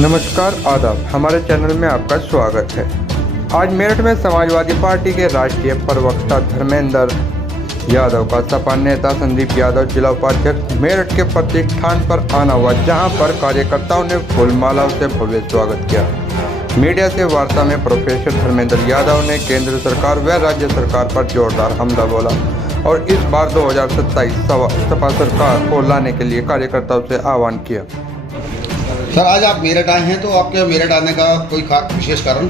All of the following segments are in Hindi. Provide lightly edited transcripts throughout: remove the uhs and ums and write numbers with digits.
नमस्कार आदाब, हमारे चैनल में आपका स्वागत है। आज मेरठ में समाजवादी पार्टी के राष्ट्रीय प्रवक्ता धर्मेंद्र यादव का सपा नेता संदीप यादव जिला उपाध्यक्ष मेरठ के प्रतिष्ठान पर आना हुआ, जहां पर कार्यकर्ताओं ने फूलमालाओं से भव्य स्वागत किया। मीडिया से वार्ता में प्रोफेसर धर्मेंद्र यादव ने केंद्र सरकार व राज्य सरकार पर जोरदार हमला बोला और इस बार 2027 सपा सरकार को लाने के लिए कार्यकर्ताओं से आह्वान किया। सर, आज आप मेरठ आए हैं, तो आपके मेरठ आने का कोई खास विशेष कारण?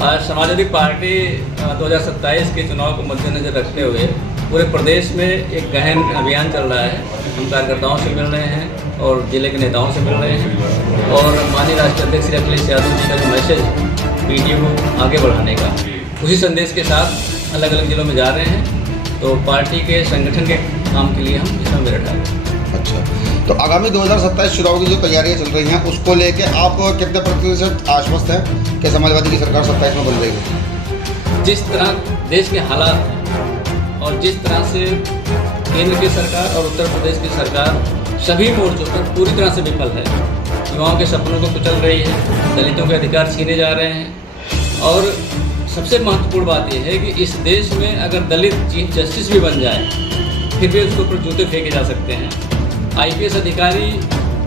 आज समाजवादी पार्टी 2027 के चुनाव को मद्देनजर रखते हुए पूरे प्रदेश में एक गहन अभियान चल रहा है। हम कार्यकर्ताओं से मिल रहे हैं और जिले के नेताओं से मिल रहे हैं और माननीय राष्ट्रीय अध्यक्ष श्री अखिलेश यादव जी का जो मैसेज पीटीए को आगे बढ़ाने का, उसी संदेश के साथ अलग अलग जिलों में जा रहे हैं। तो पार्टी के संगठन के काम के लिए हम इसमें मेरठ आए। अच्छा, तो आगामी 2027 चुनाव की जो तैयारियां चल रही हैं, उसको लेके आप कितने प्रतिशत आश्वस्त हैं कि समाजवादी की सरकार 27 में बन जाएगी? जिस तरह देश के हालात हैं और जिस तरह से केंद्र की सरकार और उत्तर प्रदेश की सरकार सभी मोर्चों पर पूरी तरह से विफल है, युवाओं के सपनों को कुचल रही है, दलितों के अधिकार छीने जा रहे हैं और सबसे महत्वपूर्ण बात यह है कि इस देश में अगर दलित चीफ जस्टिस भी बन जाए फिर भी उसके ऊपर जूते फेंके जा सकते हैं। आईपीएस अधिकारी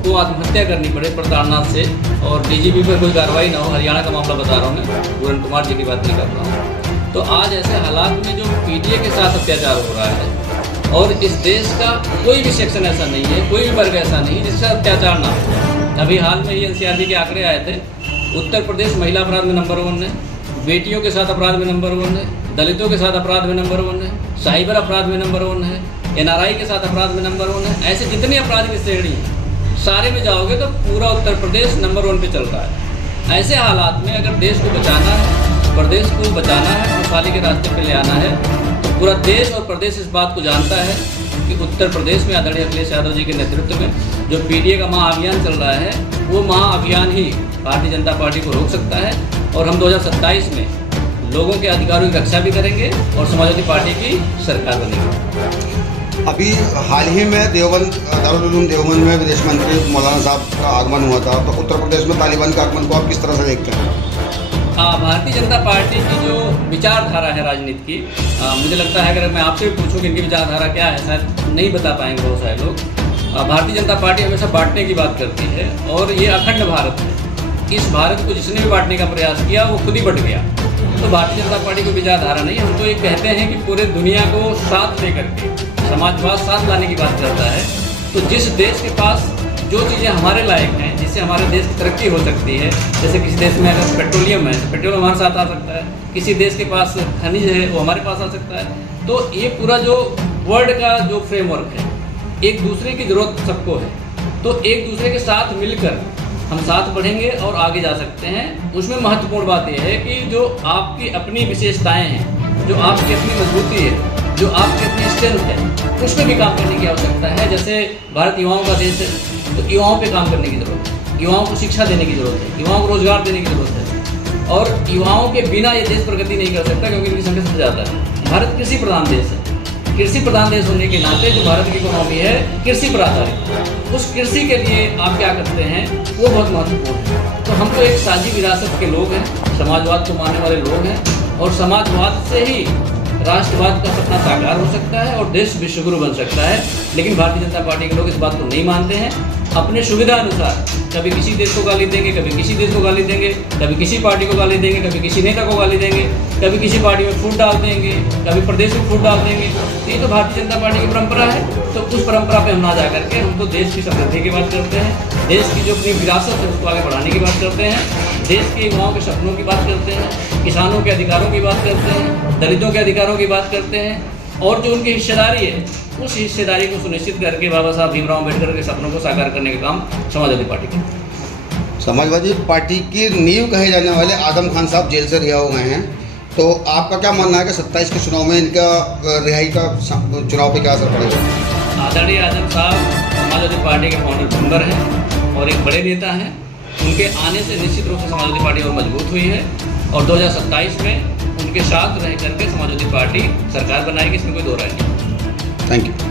को आत्महत्या करनी पड़े प्रताड़ना से और डीजीपी पर कोई कार्रवाई ना हो। हरियाणा का मामला बता रहा हूँ मैं, पूरन कुमार जी की बात नहीं कर रहा हूँ। तो आज ऐसे हालात में जो पीटीए के साथ अत्याचार हो रहा है और इस देश का कोई भी सेक्शन ऐसा नहीं है, कोई भी वर्ग ऐसा नहीं जिससे अत्याचार ना हो। अभी हाल में ही एनसीआरबी के आंकड़े आए थे, उत्तर प्रदेश महिला अपराध में नंबर 1 है, बेटियों के साथ अपराध में नंबर 1 है, दलितों के साथ अपराध में नंबर 1 है, साइबर अपराध में नंबर 1 है, एनआरआई के साथ अपराध में नंबर 1 है। ऐसे जितने अपराध की श्रेणी है सारे में जाओगे तो पूरा उत्तर प्रदेश नंबर 1 पे चल रहा है। ऐसे हालात में अगर देश को बचाना है, प्रदेश को बचाना है, खुशहाली के रास्ते पे ले आना है, तो पूरा देश और प्रदेश इस बात को जानता है कि उत्तर प्रदेश में आदरणीय अखिलेश यादव जी के नेतृत्व में जो पीटीए का महाअभियान चल रहा है, वो महाअभियान ही भारतीय जनता पार्टी को रोक सकता है और हम 2027 में लोगों के अधिकारों की रक्षा भी करेंगे और समाजवादी पार्टी की सरकार बनेगी। अभी हाल ही में दारुल उलूम देवबंद में विदेश मंत्री मौलाना साहब का आगमन हुआ था, तो उत्तर प्रदेश में तालिबान के आगमन को आप किस तरह से देखते हैं? भारतीय जनता पार्टी की जो विचारधारा है राजनीति की, मुझे लगता है अगर मैं आपसे भी पूछूं कि इनकी विचारधारा क्या है, शायद नहीं बता पाएंगे बहुत सारे लोग। भारतीय जनता पार्टी हमेशा बांटने की बात करती है और ये अखंड भारत है। इस भारत को जिसने भी बांटने का प्रयास किया वो खुद ही बट गया। तो भारतीय जनता पार्टी को विचारधारा नहीं, हम तो ये कहते हैं कि पूरे दुनिया को साथ लेकर के समाजवाद साथ लाने की बात करता है। तो जिस देश के पास जो चीज़ें हमारे लायक हैं, जिससे हमारे देश की तरक्की हो सकती है, जैसे किसी देश में अगर पेट्रोलियम है तो पेट्रोल हमारे साथ आ सकता है, किसी देश के पास खनिज है वो हमारे पास आ सकता है। तो ये पूरा जो वर्ल्ड का जो फ्रेमवर्क है, एक दूसरे की ज़रूरत सबको है, तो एक दूसरे के साथ मिलकर हम साथ बढ़ेंगे और आगे जा सकते हैं। उसमें महत्वपूर्ण बात यह है कि जो आपकी अपनी विशेषताएं हैं, जो आपकी अपनी मजबूती है, जो आपकी अपनी स्ट्रेंथ है, उस पर भी काम करने की आवश्यकता है। जैसे भारत युवाओं का देश है, तो युवाओं पे काम करने की ज़रूरत है, युवाओं को शिक्षा देने की ज़रूरत है, युवाओं को रोजगार देने की ज़रूरत है और युवाओं के बिना ये देश प्रगति नहीं कर सकता, क्योंकि इनकी संख्या सबसे ज़्यादा है। भारत कृषि प्रधान देश है, कृषि प्रधान देश होने के नाते जो भारत की इकोनॉमी है कृषि पर आधारित, उस कृषि के लिए आप क्या करते हैं वो बहुत महत्वपूर्ण है। तो हम तो एक साझी विरासत के लोग हैं, समाजवाद को मानने वाले लोग हैं और समाजवाद से ही राष्ट्रवाद का सपना साकार हो सकता है और देश विश्वगुरु बन सकता है। लेकिन भारतीय जनता पार्टी के लोग इस बात को नहीं मानते हैं। अपने सुविधा अनुसार कभी किसी देश को गाली देंगे, कभी किसी देश को गाली देंगे, कभी किसी पार्टी को गाली देंगे, कभी किसी नेता को गाली देंगे, कभी किसी पार्टी में फूट डाल देंगे, कभी प्रदेश में फूट डाल देंगे। ये तो भारतीय जनता पार्टी की परंपरा है। तो उस परंपरा पे हम ना जा करके हम तो देश की समृद्धि की बात करते हैं, देश की जो अपनी विरासत है उसको आगे बढ़ाने की बात करते हैं, देश के युवाओं के सपनों की बात करते हैं, किसानों के अधिकारों की बात करते हैं, दलितों के अधिकारों की बात करते हैं और जो उनकी हिस्सेदारी है उस हिस्सेदारी को सुनिश्चित करके बाबा साहब भीमराव अम्बेडकर के सपनों को साकार करने का काम समाजवादी पार्टी का। समाजवादी पार्टी की नींव कहे जाने वाले आजम खान साहब जेल से रिहा हो गए हैं, तो आपका क्या मानना है कि 27 के चुनाव में इनका रिहाई का चुनाव पे क्या असर पड़ेगा? आदरणीय आजम साहब समाजवादी पार्टी के फाउंडर मेंबर हैं और एक बड़े नेता हैं। उनके आने से निश्चित रूप से समाजवादी पार्टी और मजबूत हुई है और 2027 में उनके साथ रह करके समाजवादी पार्टी सरकार बनाएगी, इसमें कोई दो राय नहीं। Thank you.